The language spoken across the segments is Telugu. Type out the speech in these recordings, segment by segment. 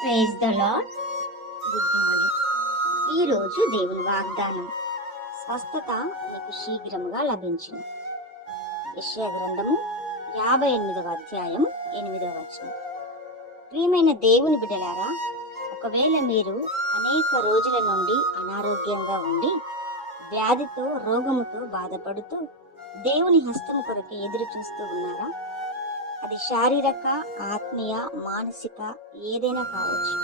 Praise the Lord good morning ఈరోజు దేవుని వాగ్దానం. స్వస్థత మీకు శీఘ్రముగా లభించింది యెషయా గ్రంథము యాభై ఎనిమిదవ అధ్యాయం ఎనిమిదవ వచనం. ప్రియమైన దేవుని బిడ్డలారా ఒకవేళ మీరు అనేక రోజుల నుండి అనారోగ్యంగా ఉండి వ్యాధితో రోగముతో బాధపడుతూ దేవుని హస్తం కొరకు ఎదురు చూస్తూ ఉన్నారా? అది శారీరక ఆత్మీయ మానసిక ఏదైనా కావచ్చు.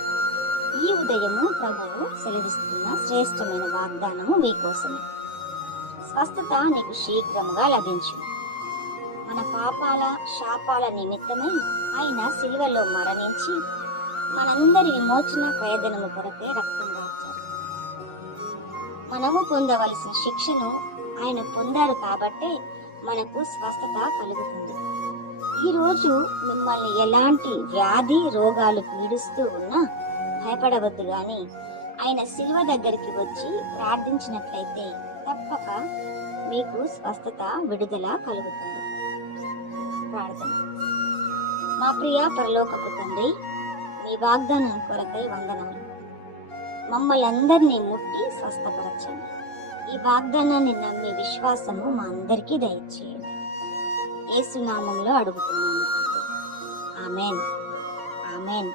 ఈ ఉదయము ప్రభువు సెలవిస్తున్న శ్రేష్టమైన వాగ్దానము మీకోసమే. స్వస్థత నీకు శీఘ్రముగా లభించు మన పాపాల శాపాల నిమిత్తమై ఆయన సిలువలో మరణించి మనందరి విమోచన ప్రయోజనము కొరకే రక్తం దాచారు మనము పొందవలసిన శిక్షను ఆయన పొందారు కాబట్టే మనకు స్వస్థత కలుగుతుంది. ఈరోజు మిమ్మల్ని ఎలాంటి వ్యాధి రోగాలు పీడిస్తూ ఉన్నా భయపడవద్దు గాని ఆయన శిలువ దగ్గరికి వచ్చి ప్రార్థించినట్లయితే తప్పక మీకు స్వస్థత విడుదల కలుగుతుంది. ప్రార్థన. మా ప్రియ పరలోకపు తండ్రి మీ వాగ్దానం కొరకై వందనములు. మమ్మల్ని అందరినీ ముట్టి స్వస్థపరచండి. ఈ వాగ్దానాన్ని నమ్మే విశ్వాసము మా అందరికీ దయచేయండి. ఏసునామంలో అడుగుతున్నాను. ఆమెన్. ఆమెన్.